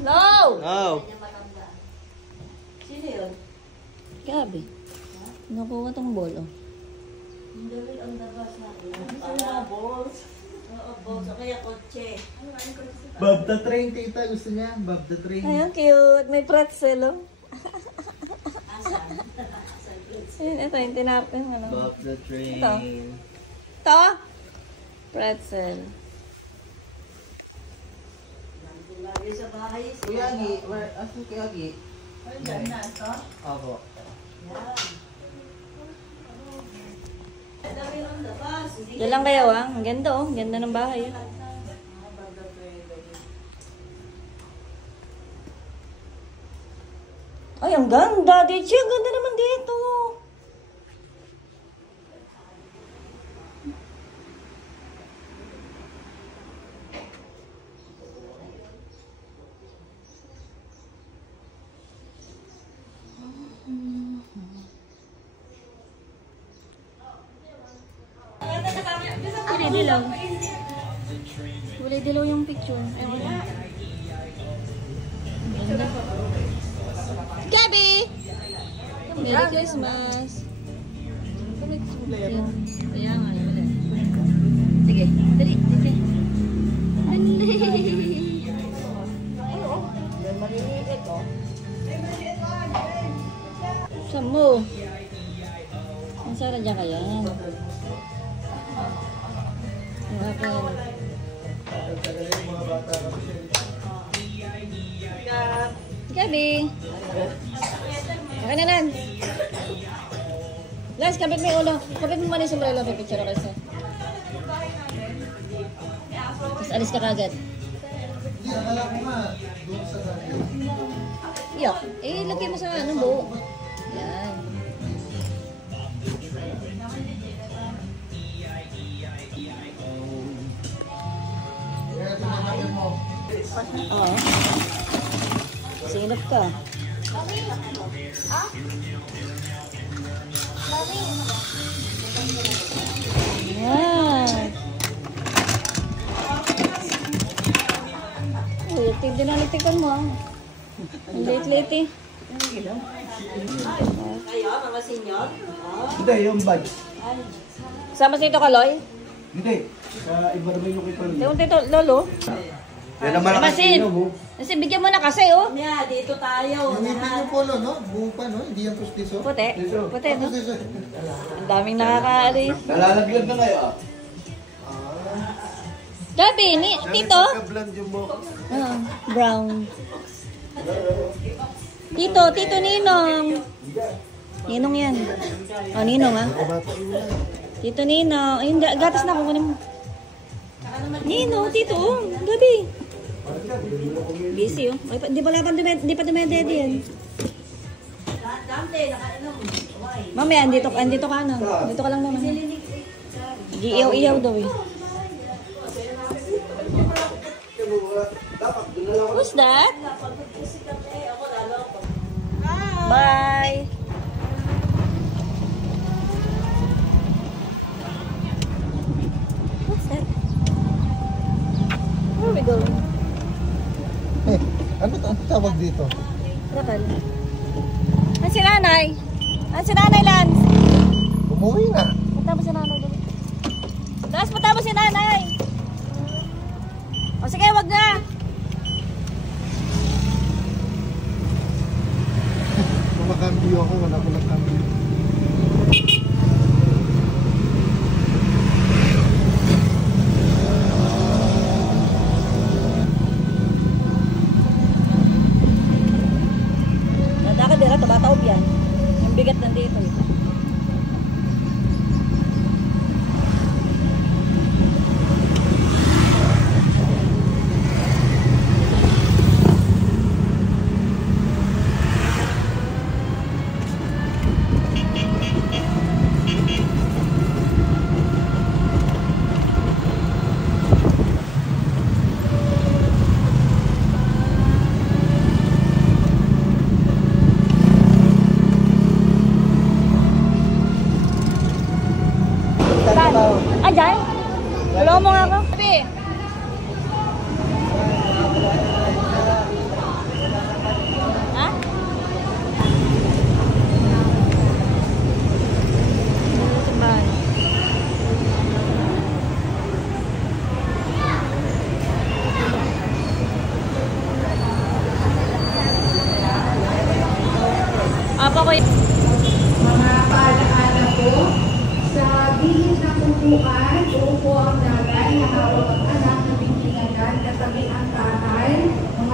No! No! Sino yun? Gabi. Nakuha tong ball, oh. Hindi rin ang labas na. Ano mga balls? Oo, balls. O kaya kotse. Bob the Train, tita. Gusto niya? Bob the Train. Ay, ang cute. May pretzel, oh. Asan? Ayun, ito yung tinapin. Ano? Bob the Train. Ito. Ito? Pretzel. Nandun lagi sa bahay. Kuya Agi, asan Kuya Agi? Ay, dyan na ito. Ako. Yan. Ang dami ang labas. Yan lang kayo, ah. Ang ganda, oh. Ang ganda ng bahay, oh. Ay, ang ganda. Dito, ang ganda naman dito. Kulay dilaw. Kulay dilaw yung picture. Ay, wala. Ganda. Gabi! Merry Christmas! Kaya nga, wala. Sige, dali, dali. Dali! May maliliit, oh. Saan mo? Ang sarap dyan kaya yan. Yung akin. Gabi! Okay na nan. Lance, kapit mo yung ulo. Kapit mo muna yung sombrero. Pipicture ako isa. Tapos alis ka kagad. Yok. Eh, lagay mo sa ano, buo. Yan. Oo. Sinop ka. Yan. Uy, yung dinalitikan mo. Ang late-late eh. Kayo, mga senior? Hindi, yung badge. Sama sa ito, Kaloy? Hindi. Sa iba naman yung kita. Yung tito, Lolo? Yan ang malakas Masin. mo. Kasi bigyan mo na kasi, oh. Yeah, dito tayo. Yung ngipin yung polo, no? Buo pa, no? Hindi yung pustiso. Puti. Puti, no? Pustiso. Ang daming nakakaalis. Nalalaglag na kayo ah. Gabi, tito? Blend yung buhok. Ah, brown. Tito Ninong. Ninong yan. Oh, Ninong, ah. Tito Ninong. Ayun, gatas na kukunin mo. Ninong, tito, oh. Gabi. Busy, oh. Ay, di pa dumedede yan. Dante, nakainom. Mamaya, andito ka na. Dito ka lang naman. Iiyaw daw, eh. Who's that? Bye. What's that? Where are we going? Eh, ano tawag dito? Rakal. Ano si nanay? Ano si nanay, Lance? Umuwi na. Punta mo si nanay dali. Lance, punta mo si nanay. O sige, wag na. Kumakambyo ako, wala ko lang kambyo. Nadaka dira, tabataob yan. Yung bigat nandito.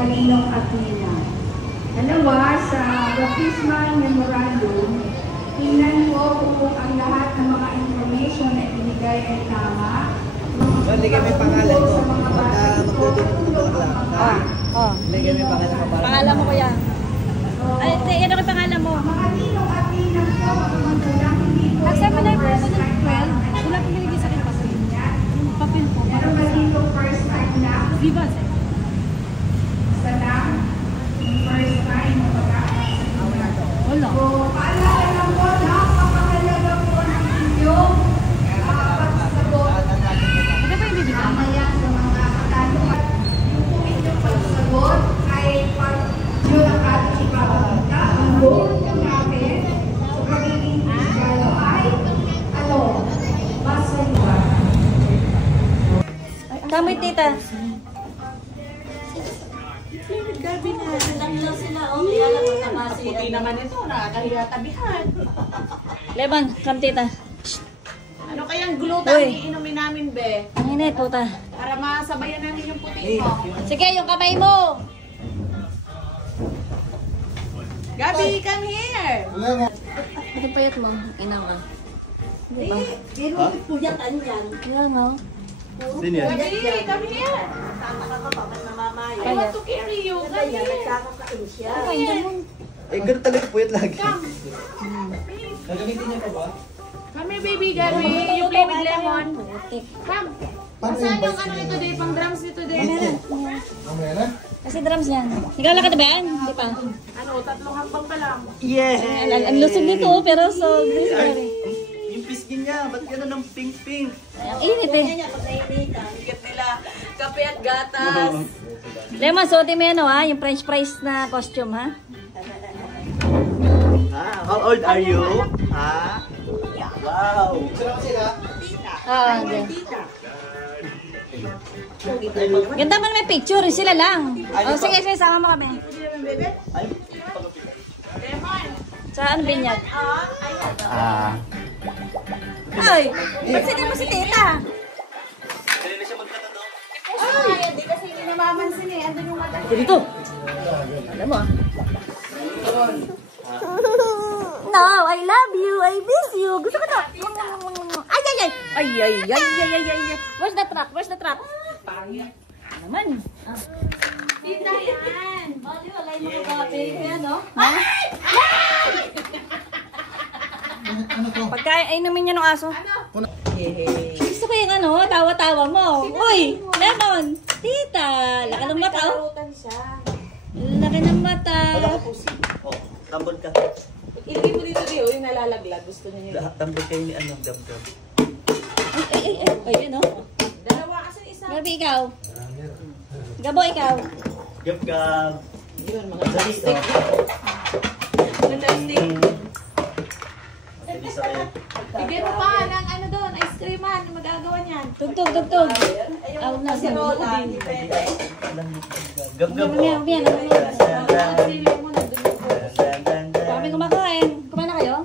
Ninong at Nina. Dalawa, sa baptismal memorandum, tingnan po kung ang lahat ng mga information na ibinigay ay tama. Ligay may pangalan ko. Sa mga bata ito, tulong ang mga Oh. Ligay may pangalan ko. Pangalan mo kuya. Ay, yan ang pangalan mo. mga ninong at ninang po, mga magulang, hindi po Accept ito na yung first person time of na 12. Wala pong binigay sa akin papel. Papel po. meron ba dito first time na? Viva, sir. Isa lang? First time na ba? Wala. So, paalala lang po, napakahalaga po ng inyong pagsasagot. Ano ba yung bibigay? Mamaya sa mga katanungan, yung po inyong pagsasagot ay pag yun ang ating ipapakita. Ang goal po namin sa pagiging Kristiyano ay ano? Masaya. Kamay tita. Gabi na. Tatlo sila. O, kaya lang magtamasi. Puti naman ito, nakakahiya tabihan. Lemon, kam tita. Ano kayang glutan Uy. iinumin namin, be? Ang init, puta. Para masabayan namin yung puti mo. Sige, yung kamay mo. Gabi, come here! Ito payat mo. Inaw ka. Diba? Pero puyatan yan. Yan mo. Sino yan? Gabi, come here! Tataka ka pa, ba't namamaya? I want to carry you. Kaya Come here! nagkakakain siya. Eh, ganun talaga puyat lagi. Come! Gagamitin niya pa ba? Come here, baby, Gabi. You play with lemon. Putik. Come! Paano Saan yung yung bike ano niya? ito, day? Pang drums nito, day? Mamaya na? Kasi drums yan. Nagala ka na ba yan? Hindi pa. Ano, 3 hakbang pa lang. Yeah! Ang lusog nito, pero so, Ay, yung pisgin niya, ba't gano'n ng pink-pink? ang init eh. Kanya pag nainitan. Bigat nila. Kape at gatas. Lemon, suotin mo yan ha, yung french fries na costume ha. Ah, how old are you? Ha? Wow! Oo, okay. Ganda man may picture, sila lang. O sige, sige, sama mo kami. Ay, Saan binyag? ah. Ay, ba't sila mo si tita? Ay, hindi kasi hindi namamansin eh. Andun yung mata. Dito. Alam mo ah. No, I love you. I miss you. Gusto ko to. Ay, ay, ay. Ay, ay, ay, ay, ay, ay. Where's the truck? Where's the truck? Naman. Tita yan. Bali, wala yung mga gabi. Kaya, no? Ha? Pagkain, ay namin niya ng aso. Gusto ko yung ano, tawa-tawa mo. Uy, Lemon. Tita, laki ng mata. Oh. Laki ng mata. Wala ka pusi. Oh, tambol ka. Ilagay mo dito, Dio, yung nalalaglag. Gusto niya yun. Tambol kayo ni ano, dab-dab. Ay, ay, ay. Ay, yun oh. Dalawa kasi isa. Gabi, ikaw. Gabo, ikaw. Gab-gab. Yun, mga stick. Mga stick. Mabilis ako yan. Bigyan mo pa ng ano doon, ice creaman, yung magagawa niyan. Tugtog, tugtog. Out na siya. Gab-gab. Umiyan, umiyan, umiyan. Sili mo na doon yung Kami kumakain. Kumain na kayo?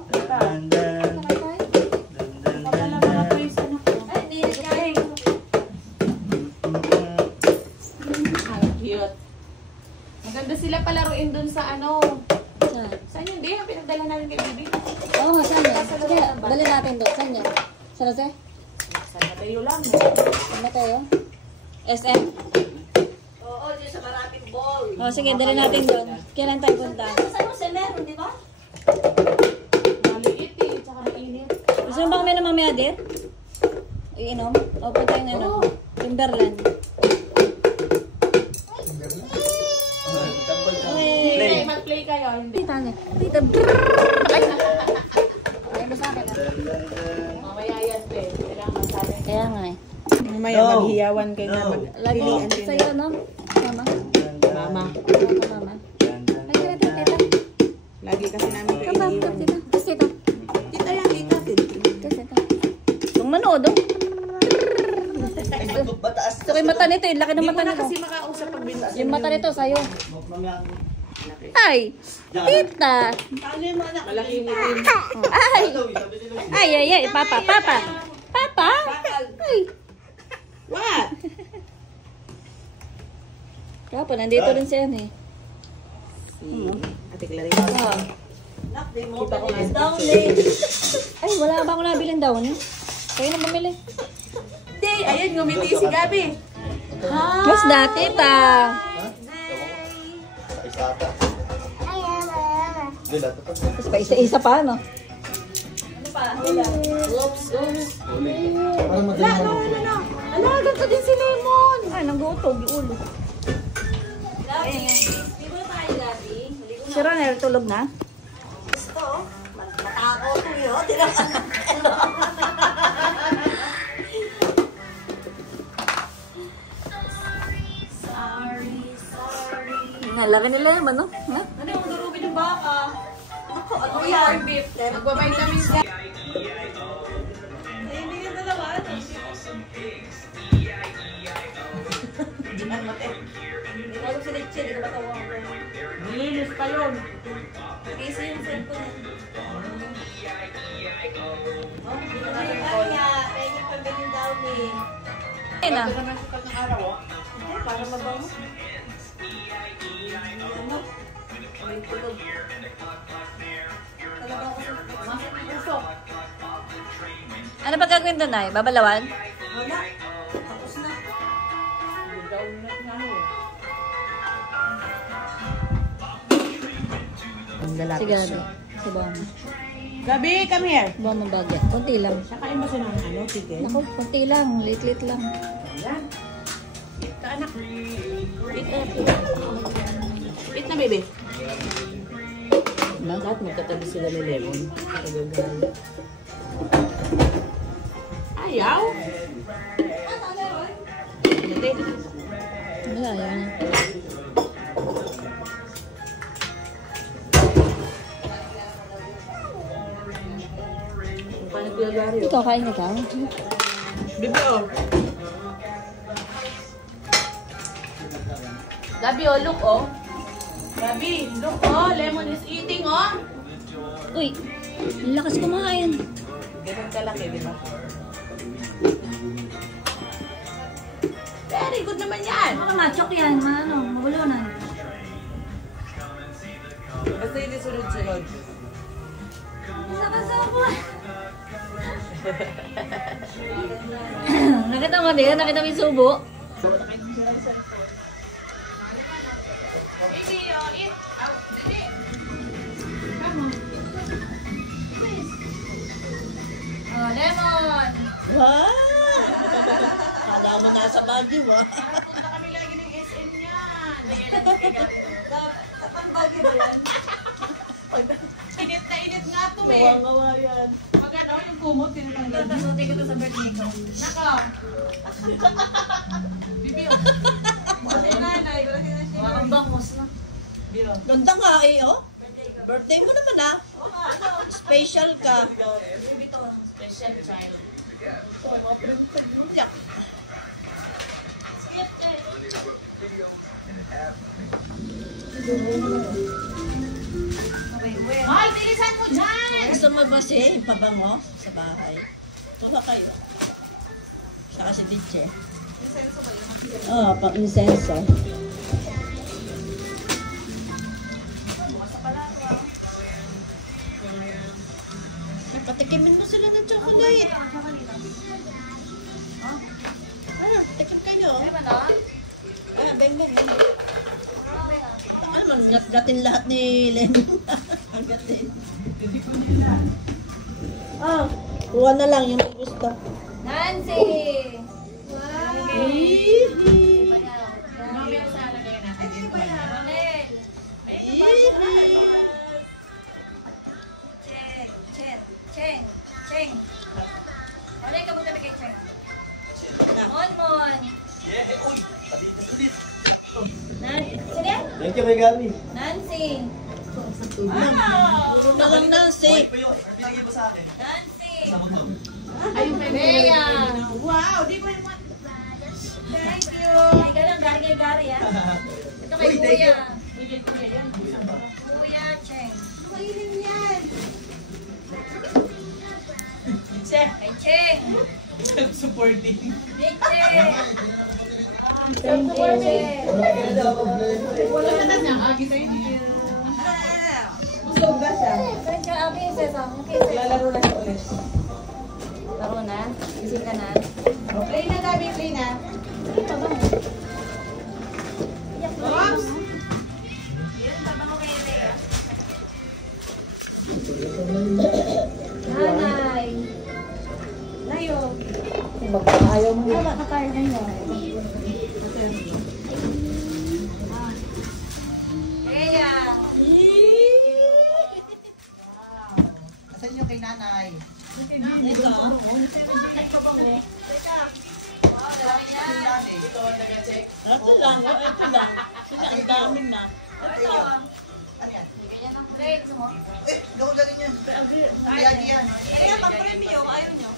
Ay, hindi na kain. cute. Maganda sila palaruin doon sa ano. Saan? Saan yun, Di? Ang pinagdala namin kay Bibi. Oo nga, saan yan? Sige, dali natin doon. Saan yan? Sa Jose? Sa Mateo lang. Saan ba tayo? SM? Oo, dyan sa maraming ball. O sige, dali natin doon. Kailan tayo punta? Saan mo si meron, di ba? Maliit eh, tsaka mainit. Gusto mo ba kami na mamaya din? Iinom? O punta yung ano? Timberland. Tambol ka. Hindi, mag-play kayo. Hindi. Tita, tita. Ay! Ay, ba sa akin ah? Mamaya yan, Pe. Kailangan sa atin. Kaya nga eh. Mamaya No. maghiyawan kayo na No. Lagi sa'yo, no? Mama? Mama. Ako, mama. Ay, tita, tita. Lagi kasi namin kayo Kapa, kapa, tita. Tapos tita. Tita yan, tita. Tapos tita. Itong manood, oh. Ay, mataas. Ito yung mata nito, yung laki ng Hindi mo mata na nito. kasi makausap pag binasa. Yung mata nito, sa'yo. Mamaya. Ay! Tita! Malaki yung itim. Ay! Ay, ay, ay! Papa, papa! Papa! Ay! What? Kapon, nandito rin siya eh. Ate Clarissa. Ah. Kita ko nga. Down lane. Ay, wala ba ako nabiling daw niyo? Kayo na bumili. Hindi, ayun, ngumiti si Gabi. Mas dati ta. Isata. Dila, tapos. Tapos pa isa-isa pa, no? Oops, oops. Parang madaling maluto. Ala, ganito din si Lemon. Ay, nag-uutog yung ulo. Gabi, di ba tayo, Gabi? Si Ronel, tulog na? Gusto, matakot ko yun. Tinaman. Nalaki nila yung ano? Ha? Ano yung durugin yung baka? Ako, ano yan? Beef. Magbabitamins ka. Ay, hindi yung dalawa. Di man mate. Hindi ko alam si Leche, di ko ba tawag ko? Nilinis pa yun. Kasi yung cellphone. Oh, hindi ko alam kaya. Kaya yung pagdating daw eh. Ay na. Para mabango. Ano ba gagawin doon ay? Babalawan? Wala. Tapos na. Sige, Gabi. Si Bong. Gabi, come here. Bong ng bagya. Kunti lang. Sakain mo siya ng ano, tigil. Naku, kunti lang. Lit-lit lang. Ayan. Ka anak. Eat na, baby. Lahat magkatabi sila ni Lemon. Ayaw. Wala, ayaw na. Paano pinagari? Ikaw, kain ka ka? Bibi, oh. Gabi, oh, look, oh. Gabi, look, oh. Lemon is eating, oh. Uy, ang lakas kumain. Ganun kalaki, di ba? Very good naman yan. Mga machok yan, mga ano, mabulunan. Basta hindi sunod-sunod. Kasama-sama. Nakita mo din, nakita mo yung subo. Oh, Lemon! Wow! Kala mo nasa Baguio, ah. Punta kami lagi ng SM niyan. Kapag bagay ba yan? Init na init nga to eh. Ngawa yan. Pag ano yung kumot, tinatanggal. Tasutin ko to sa birthday ko. Nako! Bibi, kasi nanay, wala siya na siya. Ang bangos na. Ganda nga eh, oh. Birthday mo naman, ah. Special ka. Bibi to, special child. Yak. Ay, bilisan mo dyan! Gusto mo ba si pabango sa bahay? Tuha kayo. Saka si Diche. Oo, pang insenso. Patikimin mo sila ng chocolate. Tikim kayo. Beng, beng. Ano man, gatin lahat ni Lenny. Ang gatin. Kuha na lang yung may gusto. Nancy! Mamaya sa lagay natin dito. Cheng! Ano yung kabutabi kay Cheng? Mon! Sige? Thank you, may Gabi. Nancy! Puro na lang Nancy. Nancy! Ayun pa Bea! Wow, di ko yung Thank you! Galang gari ah. Ito kay Kuya. Kuya Cheng. Kainin yan. Kay Cheng. Self-supporting. Big Cheng. Thank you. Busog ba siya? Lalaro na siya ulit. Laro na? Gising ka na? Play na namin, play na. Oops! Nanay! Layo. Ayaw mo. Wala ka tayo na yun. Asan yung kay nanay? Ito lang, ito lang. Sila, ang dami na. Ano yan? Gawin galing yan. Kay Agi yan. Kaya pag-premyo, ayaw nyo.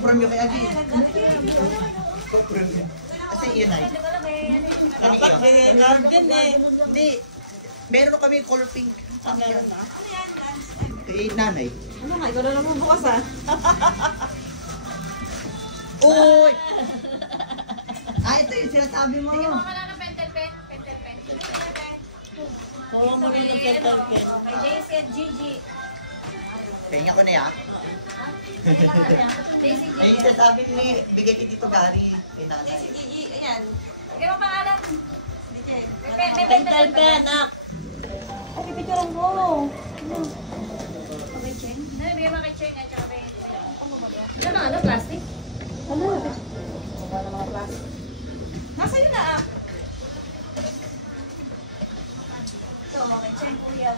Premyo kay Agi. Premyo. Kasi yan ay. Dapat garden eh. Hindi. Meron kami color pink. Ano yan? Kay nanay. Ano nga, ikaw na lang bukas ha. Uy! Ito yung sinasabi mo. Kuha mo rin ng petal pen. Kay JC at Gigi. Kanya ko na yan. JC Ay, sasabi ni bigay kay Tito Gary. Kay nanay. Gigi, ayan. Kaya mo pangalan? Petal pen, ah. Ay, pipicturean mo. Okay, Cheng? Ano, bigyan mo kay Cheng at saka kay... Ano, plastic? Ano? Wala mga plastic. Nasa yun na ah. Ito, kay Cheng, kuya.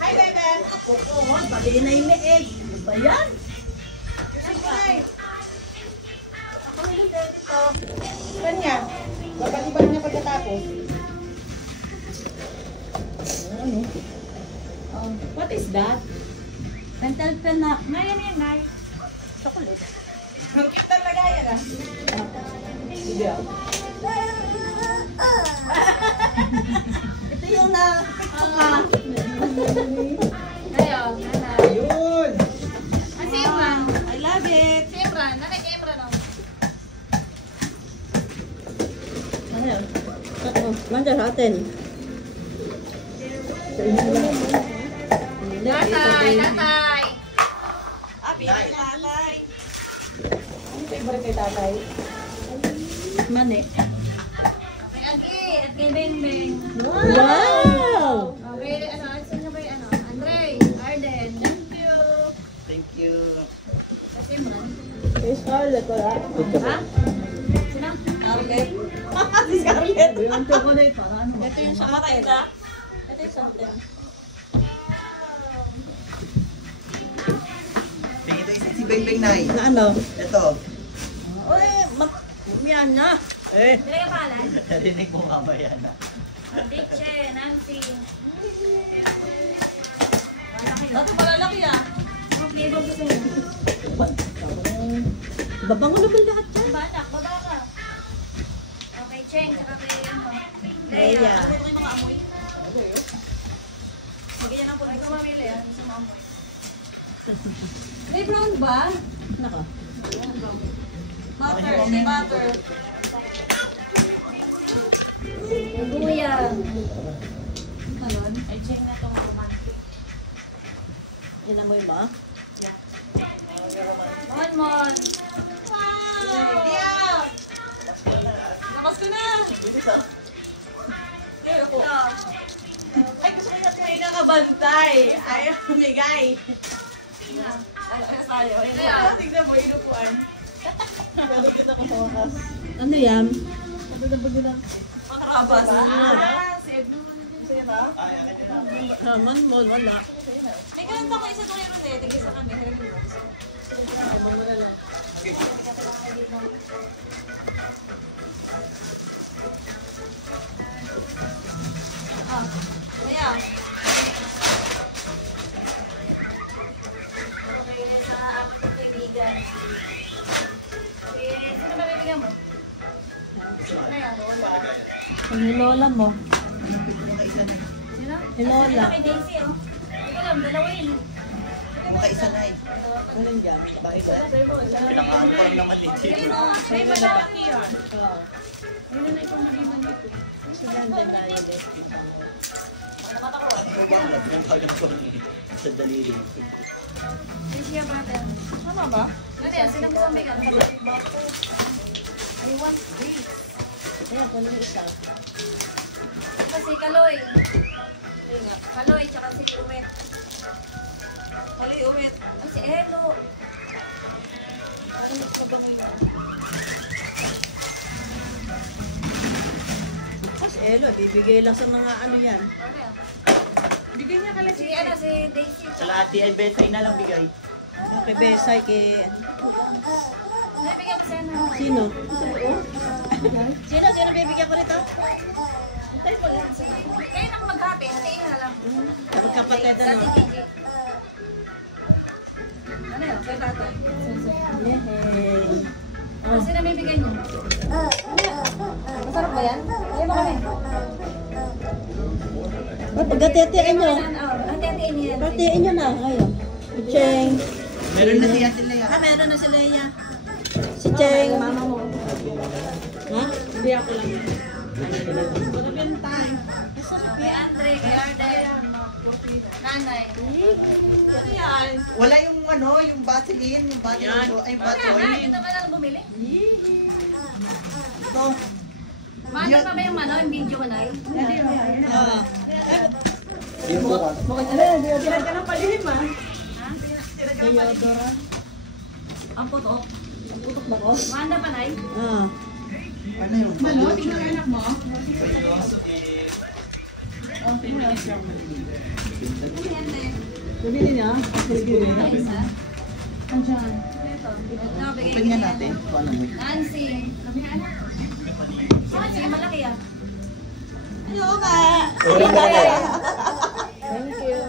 Hi, baby. Oo, pati na yung leeg. Ano ba yan? Kanya. Babaliban niya pagkatapos. What is that? Petal pen na. Ngayon yan, Nay. Chocolate. Ang cute ng lagayan ah. Ito yung na ka. Ngayon, nanay. Yun! Ah, si Emran. I love it. Si Emran. Nanay, si Emran, oh. Ano yan? Manda sa atin. Tatay, tatay. Abi, nanay. Favorite kay tatay? Mani. Kay Agi at kay Bengbeng. Wow! Okay, ano, sino ba yung ano? Andre, Arden. Thank you. Kasi Emran. Kay Scarlett, wala. Ha? Sino? Scarlett. Si Scarlett. Yung chocolate, para ano? Ito yung sa makita. Ito yung sa atin. Tingin ito isa si Beng Beng Nay. Na ano? Ito. Uy, yan na. Eh. Sino yung pangalan? Narinig mo mamaya na. Diche, Nancy. Dato pala laki ah. Ano flavor gusto mo? Babango na ba lahat yan? Diba, anak? Baba ka. Okay, Cheng, saka kay ano? Leia. Ito yung mga amoy. Bigyan ng puno. Ikaw mamili, ah. Gusto mo? May brown ba? Naka. Butter, si butter. Kuya. Ganon. Ay, Cheng na itong romantic. Inamoy mo? Mon. Tia! Lakas ko na! Ay, gusto ko natin may nakabantay. Ayaw humigay. Ay, sayo. Tignan mo, inupuan. Naligid ako sa wakas. Ano yan? Makarabas. Save naman yun. Sira? Naman mo, wala. Ay, ganun ako isa tayo natin. Tigisa kami. Kaya. Okay, sa aking kaibigan. Okay, sino ba bibigyan mo? Ano yan? Ang lola mo. Sino? Si Lola. Ito kay Daisy, oh. Ito lang, dalawa yun. makaisa na eh. Ganun dyan. Bakit ba? Pinakaano ko lang naman eh. May malawang niya. Sila ang dalayo eh. Sa daliri. Siya brother. Tama ba? Ano yan? Sino mo may ganun? I want this. Kaya ko lang isa. Kasi Kaloy. Ayun nga. Kaloy, tsaka si Uwet. Kaloy, Uwet. Kasi eto. Ano pa ba ngayon? Kasi Elo, bibigay lang sa mga ano yan. Ano yan? Bigay niya kala Si ano, si Daisy. Sa lahat ay besay na lang bigay. Kay Besay, kay... Nabigyan ko siya na. Sino? Sino bibigyan ko nito? Kaya na maghati. Hatiin na lang. Magkapatid Sa ano? TTG. Ano yun? Kaya tatay. Yehey. Sino may bigay niyo? Masarap ba yan? Ayaw mo kami. Ba't pagkatetein nyo? Hati-hatiin niyo yan. Patiin nyo na. Ayun. Si Cheng. Meron na siya sila yan. Meron na sila niya. Si Cheng. Mama mo. Ha? Hindi ako lang. Kay Andre, kay Arden. Nanay. Wala yung ano, yung Vaseline, yung Vaseline. Ay, Vaseline. Ito ka lang bumili? Ito. Maano pa ba yung ano, yung video ko na yun? Ah. Tinag ka ng palihim ah. Ang putok. Ang putok ba ko? Manda pa na Ah. Ano yung Malo, tingnan ang anak mo. Bumili niya? isa. Andiyan. Ito, bigay open nga natin. Paano mo? Nancy. Nancy, malaki ah. Ano ba? Thank you.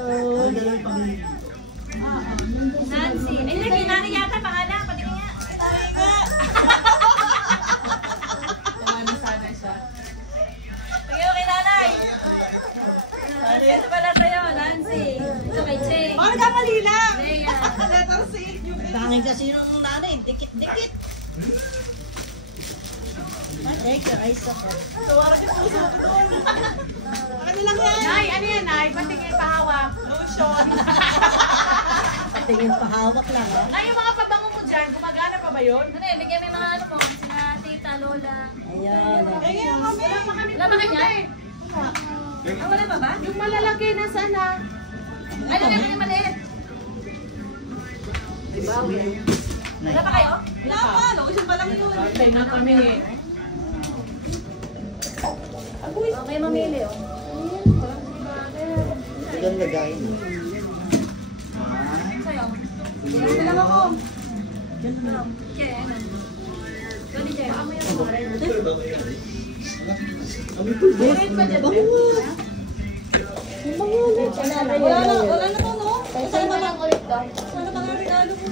Nancy. Ay, hindi, Nani yata pangalan. Patingin nga. Ano sana siya. Tingin mo kay nanay. Ito pala sa'yo, Nancy. Ito kay Cheng. Parang kamali lang. Leia. Letter C. Tanging kasi yung nanay, dikit-dikit. Thank you, Isaac. Kanila yan. Nay, ano yan, Nay? Patingin pahawak. Lotion. Patingin pahawak lang, ha? Nay, yung mga pabango mo dyan, gumagana pa ba yun? Ano eh, bigyan mo yung mga ano mo. Sina tita, lola. Ayan. Kaya kami. Wala pa kami. Wala ba kanya? Ah, wala pa ba? Yung malalaki na sana. Ano na yung maliit? Wala pa kayo? Wala pa. Lotion pa lang yun. Antay na kami eh. Okay, mamili oh. Ilan lagayin? Sa'yo. Bilang na lang ako. Kaya, ano? Gani, Jay. Ako yung wala na to, no? Saan na lang ulit ka? Saan na lang regalo mo?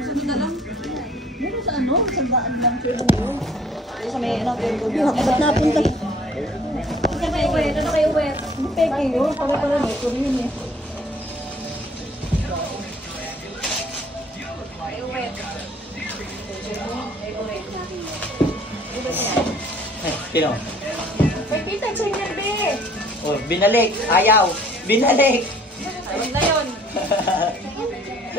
Saan na lang? Meron sa ano? Sa daan lang. Sa may ano, Ba't napunta? Ito kay Uwet. Ito kay Uwet. Peke yun. Pala may kurin eh. Kay Uwet. Ay, kino? Kay Tita, check yan, be. Oh, binalik. Ayaw. Binalik. Ayun na yun.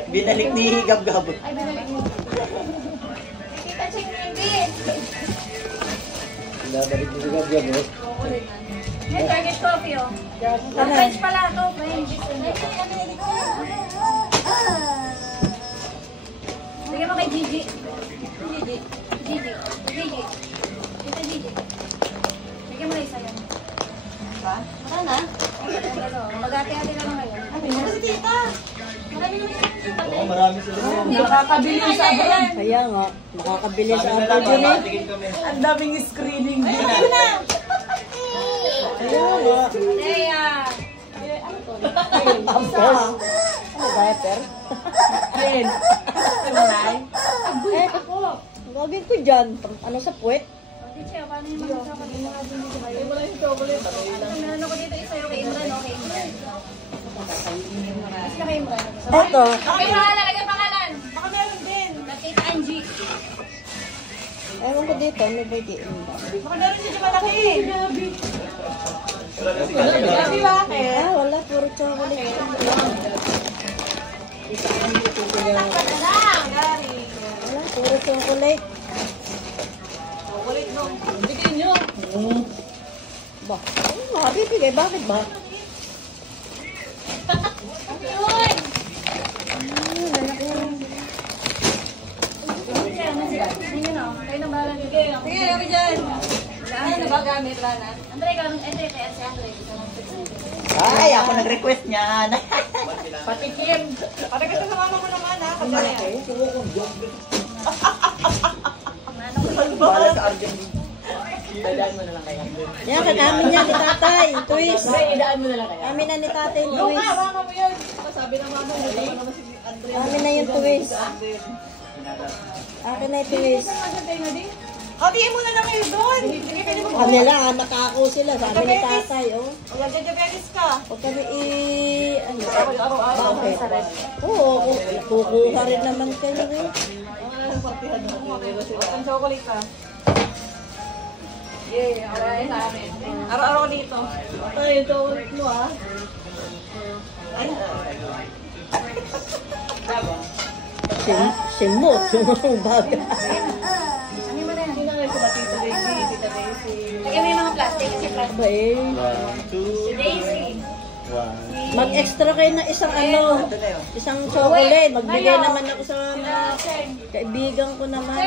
Binalik ni Gab-Gab. Ay, binalik mo. Kay Tita, check yan, be. Binalik ni Gab-Gab, oh. Hey, Target Coffee, oh. Top bench pala, top bench. Bigyan mo kay Gigi. Gigi. Gigi. Gigi. Kita Gigi. Bigyan mo na isa yan. Ba? Wala na? Mag-ati-ati na lang ngayon. Ano si tita? Marami naman yung tita. Oo, marami sila. Nakakabili yung sa abroad. Kaya nga, makakabili sa abroad yun eh. Ang daming screening din. Kaya nga. Leia. Pampers. Ano, diaper? Ayun. Maray. Eh, ako. Gagawin ko dyan. Ano sa puwet? Teacher, paano yung mga kapatid mo natin dito kayo? Wala yung chocolate. Meron ako dito isa yung kay Imran, okay? Ito. Okay, lalagay pangalan. Baka meron din. Nakita Angie. Ewan ko dito, may bagay. Baka meron din yung malaki. Gabi bakit? Ah, wala. Puro chocolate. Takpan na lang, Gary. Wala, puro chocolate. Ulit nung. Bigyan nyo. Ba? Ano makabibigay? Bakit ba? Yun. Kayo na bahala dito. Sige, kami dyan. Ano na ba gamit, Rana? Andre, kaya si Andre. Ay, ako nag-request niyan. Patikim. Pati kasi sa mama mo naman, ha? Kasi na yan. Bahala sa Arjen. Dadaan mo na lang kay Arjen. Yan, kanamin yan ni tatay. Twist. Idaan mo na lang kay Arjen. Amin na ni tatay yung Yung twist. nga, mama mo yun. Sabi ng mama mo, hindi pa naman si Andre. Amin na yung twist. Akin na yung twist. O, tingin muna lang kayo doon. Sige, pwede mo. Kanila, anak ako sila. Sabi ni tatay, oh. O, jajabelis ka. Huwag kami ano, Araw-araw. bakit? Oo, kukuha rin naman kayo eh. Ang chocolate ka. Yeah, alright namin. Araw-araw dito. Ito yung chocolate mo, ha? Simot. Baga. Hindi na kayo sila Tita Daisy, Tita Daisy. Lagyan mo yung mga plastic kasi plastic. Ba eh. Si Daisy. Mag-extra kayo ng isang ano, isang chocolate. Magbigay naman ako sa mga kaibigan ko naman.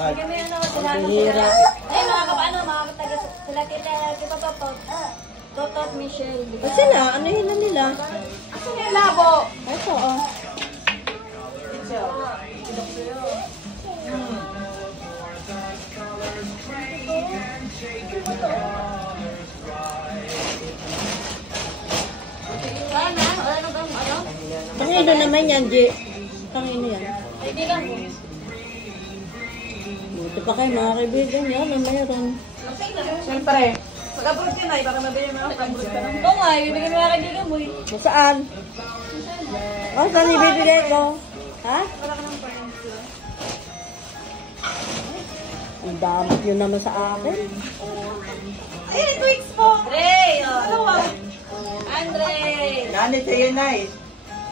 Lagyan mo yung ano, Bihira. ay, mga kapaano, mga taga sila kita Totot. Totot Michelle. O sila, ano yun na nila? Asan yung labo? Ito oh. Sana, wala na bang ano? Pangino naman yan, G. Pangino yan. Kaibigan ko. Buti pa kayo mga kaibigan yan, may mayroon. Siyempre. Pag-abroad ka na, para mabili mo ako, pag-abroad ka na. Oo nga, ibigay mo yung kaibigan mo eh. Saan? Oh, saan ibibigay ko? Ha? Wala ka ng friends. Ang damot yun naman sa akin. Ayun, yung Twix po. Ray! Oh. Dalawa. Andre! Ganit sa'yo, Nay.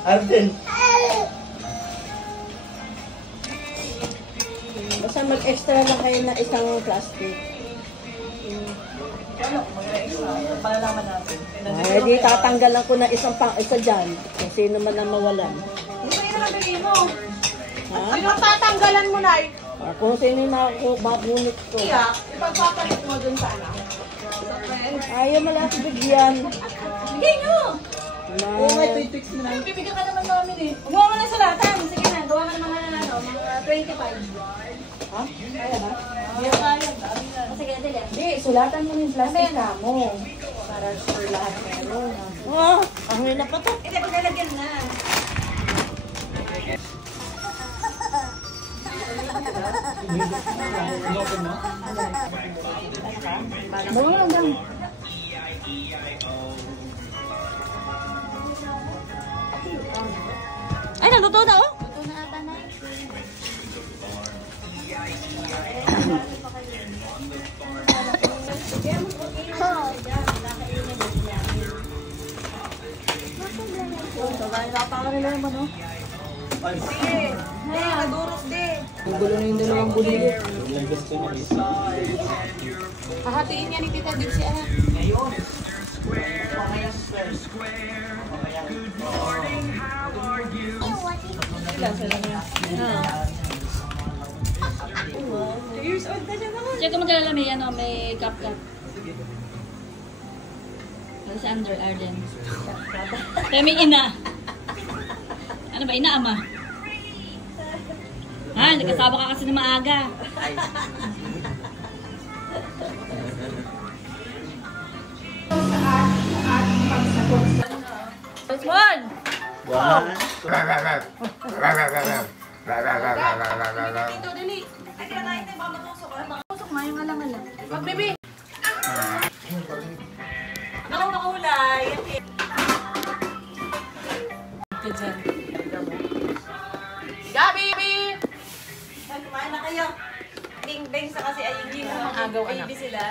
Arjen. Basta mag-extra lang kayo na isang plastic. Ano, mag-extra. Malalaman natin. Ay, di tatanggalan ko na isa dyan. Kung sino man ang mawalan. Hindi mo yung nabili mo. Ha? Sino ang tatanggalan mo, Nay? Kung sino yung mabunot ko. Iya, ipagpapalit mo dun sa anak. Sa friends. Ayaw malaki bigyan. Bigay nyo! Oo, may Twix na lang. Bibigyan ka naman namin eh. Gumawa mo ng sulatan. Sige na, gawa ka ng mga ano, mga 25. Ha? Kaya ba? Hindi kaya, dami na. O sige, dali. Hindi, sulatan mo yung plastic ka mo. Para for lahat meron. Oh, ang hila pa to. Hindi, paglalagyan na. Bango lang lang. Ay, nagluto na oh. Hahatiin niya ni Tita Dipsy, anak. Check ko magkalala may ano, may cup-cup. Si Under Arden. Kaya may ina. Ano ba, ina ama? Ha, nagkasama ka kasi na maaga. First one! Dito, dali. Ay, kaya na ito, baka matusok. Matusok nga yung alang-alang. Wag, baby. Naku, nakahulay. ka dyan. Gabi! Kumain na kayo. Bing-bing sa kasi ayun. Hindi na agaw anak. Baby sila.